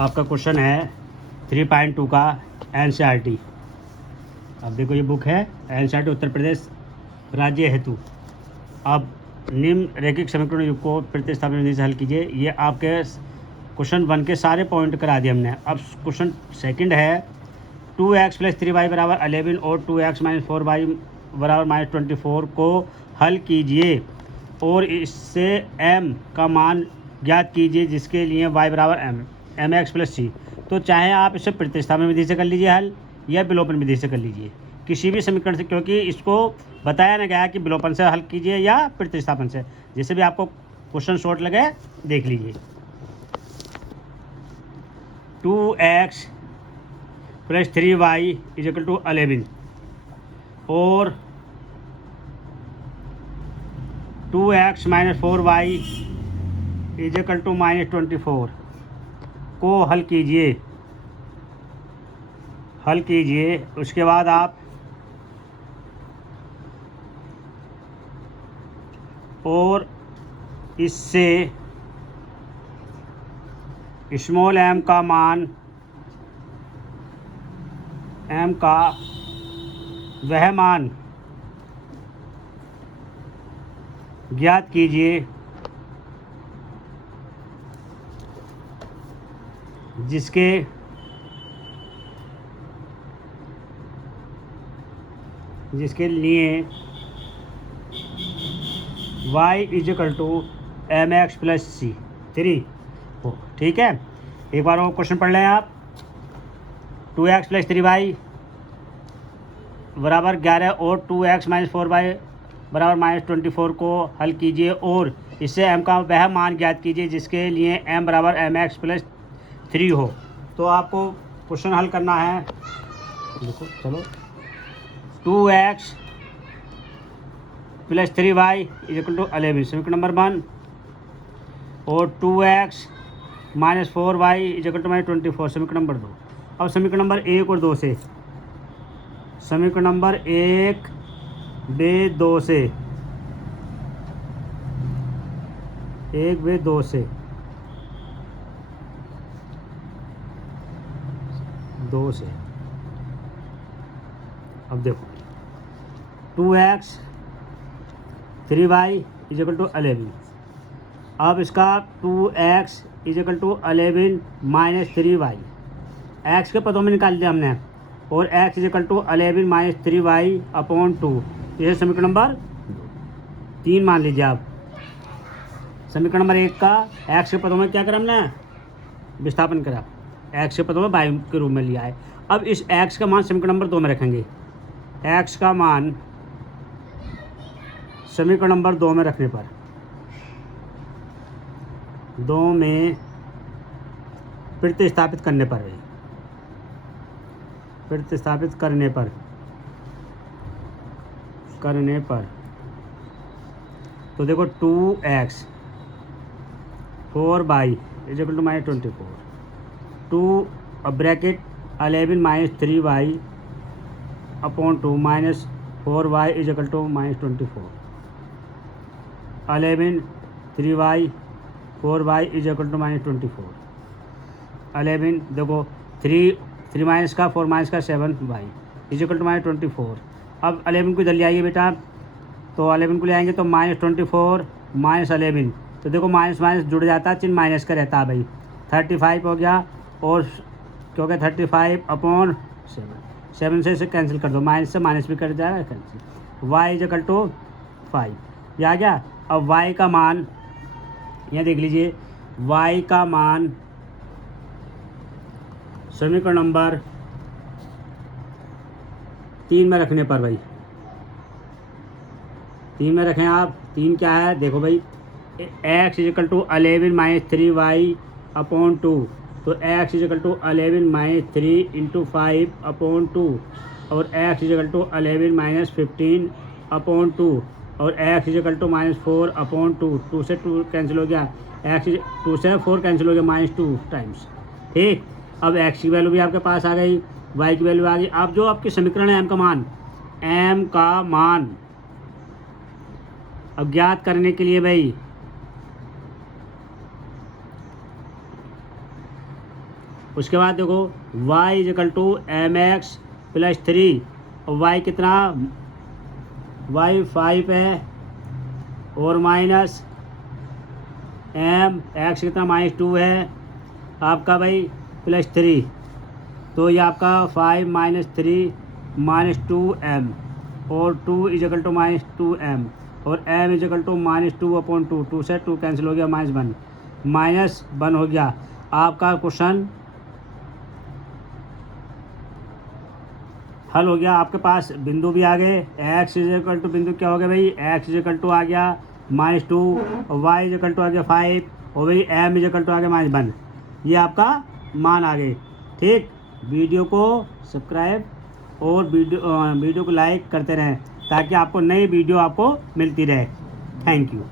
आपका क्वेश्चन है 3.2 का NCERT। अब देखो ये बुक है NCERT उत्तर प्रदेश राज्य हेतु। अब निम्न रैखिक समीकरण युग को प्रतिस्थापन विधि से हल कीजिए। ये आपके क्वेश्चन 1 के सारे पॉइंट करा दिए हमने। अब क्वेश्चन सेकंड है 2x + 3y बराबर 11 और 2x - 4y बराबर -24 को हल कीजिए और इससे m का मान ज्ञात कीजिए जिसके लिए y बराबर mx + c। तो चाहे आप इसे प्रतिस्थापन विधि से कर लीजिए हल या विलोपन विधि से कर लीजिए, किसी भी समीकरण से, क्योंकि इसको बताया ना गया कि विलोपन से हल कीजिए या प्रतिस्थापन से। जैसे भी आपको क्वेश्चन शॉर्ट लगे देख लीजिए। 2x + 3y = 11 और 2x - 4y = -24 को हल कीजिए। उसके बाद आप और इससे स्मॉल m का मान वह मान ज्ञात कीजिए जिसके लिए y = mx + c 3 हो। ठीक है, एक बार वो क्वेश्चन पढ़ लें आप। 2x + 3y बराबर 11 और 2x - 4y बराबर -24 को हल कीजिए और इससे m का वह मान ज्ञात कीजिए जिसके लिए m बराबर mx + 3 हो। तो आपको क्वेश्चन हल करना है। देखो चलो, 2x + 3y = 11 समीकरण नंबर 1 और 2x - 4y = -24 समीकरण नंबर 2। अब समीकरण नंबर 1 और 2 से, समीकरण नंबर 1 व 2 से, 1 व 2 से, 2 से। अब देखो 2x 3y = 11। अब इसका 2x = 11 - 3y x के पदों में निकाल दिया हमने और x = 11 - 3y/2। यह समीकरण नंबर 3 मान लीजिए आप। समीकरण नंबर 1 का x के पदों में क्या करा हमने, विस्थापन करा, x के पदों में y के रूप में लिया है। अब इस x का मान समीकरण नंबर 2 में रखेंगे। x का मान समीकरण नंबर 2 में रखने पर, 2 में प्रतिस्थापित करने पर तो देखो 2x 4y = -24, 2 bracket 11 - 3y/2 -4y = -24, 11 3y 4y = -24, 11 देखो 3 माइनस का 4 माइनस का 7y = -24। अब 11 को इधर ले आइए बेटा, तो 11 को ले आएंगे तो -24 - 11, तो देखो माइनस माइनस जुड़ जाता है, चिन्ह माइनस का रहता है भाई। 35 हो गया और क्योंकि 35/7, 7 से इसे कैंसिल कर दो, माइनस से माइनस भी कर जाएगा कैंसिल। y = 5 ये आ गया। अब y का मान यहाँ देख लीजिए, y का मान समीकरण नंबर 3 में रखने पर भाई, 3 में रखें आप। 3 क्या है देखो भाई, x = 11 - 3y/2, तो x = 11 - 3 × 5/2 और x = 11 - 15/2 और x = -4/2। 2 से 2 कैंसिल हो गया, x 2 से 4 कैंसिल हो गया, -2 टाइम्स। ठीक, अब x की वैल्यू भी आपके पास आ गई, y की वैल्यू आ गई। अब जो आपकी समीकरण है m का मान अब ज्ञात करने के लिए भाई उसके बाद देखो y is equal to M X plus 3 और y कितना, y 5 है और माइनस एम एक्स कितना -2 है आपका भाई प्लस 3, तो ये आपका 5 - 3 -2m और 2 इज इक्वल टू -2m और m इज इक्वल टू -2/2, 2 से 2 कैंसिल हो गया, -1 हो गया। आपका क्वेश्चन हल हो गया। आपके पास बिंदु भी आ गए, x इज इक्वल टू बिंदु क्या हो गया भाई, x इज इक्वल टू आ गया -2 और y इज इक्वल टू आ गया 5 और भाई m इज इक्वल टू आ गया -1, ये आपका मान आ गए। ठीक, वीडियो को सब्सक्राइब और वीडियो को लाइक करते रहें ताकि आपको नई वीडियो आपको मिलती रहे। Thank you.